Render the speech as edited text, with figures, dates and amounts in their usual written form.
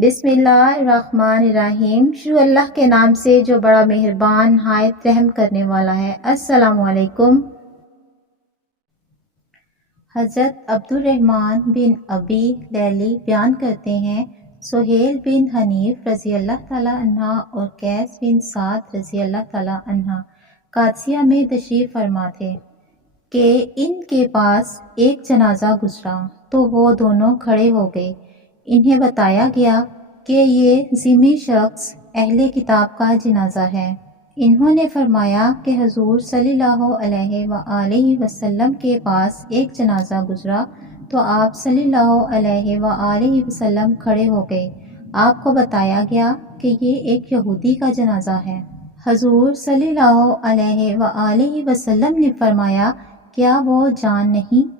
بسم اللہ الرحمن الرحیم، شروع اللہ کے نام سے جو بڑا مہربان نہایت رحم کرنے والا ہے۔ السلام علیکم۔ حضرت عبد الرحمن بن ابی لیلی بیان کرتے ہیں، سہیل بن حنیف رضی اللہ تعالیٰ عنہ اور قیس بن سعد رضی اللہ تعالیٰ عنہ قادسیہ میں تشریف فرما تھے کہ ان کے پاس ایک جنازہ گزرا تو وہ دونوں کھڑے ہو گئے۔ انہیں بتایا گیا کہ یہ ذمی شخص اہل کتاب کا جنازہ ہے۔ انہوں نے فرمایا کہ حضور صلی اللہ علیہ وآلہ وسلم کے پاس ایک جنازہ گزرا تو آپ صلی اللہ علیہ وآلہ وسلم کھڑے ہو گئے۔ آپ کو بتایا گیا کہ یہ ایک یہودی کا جنازہ ہے۔ حضور صلی اللہ علیہ وآلہ وسلم نے فرمایا، کیا وہ جان نہیں